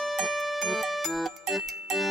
Thank you.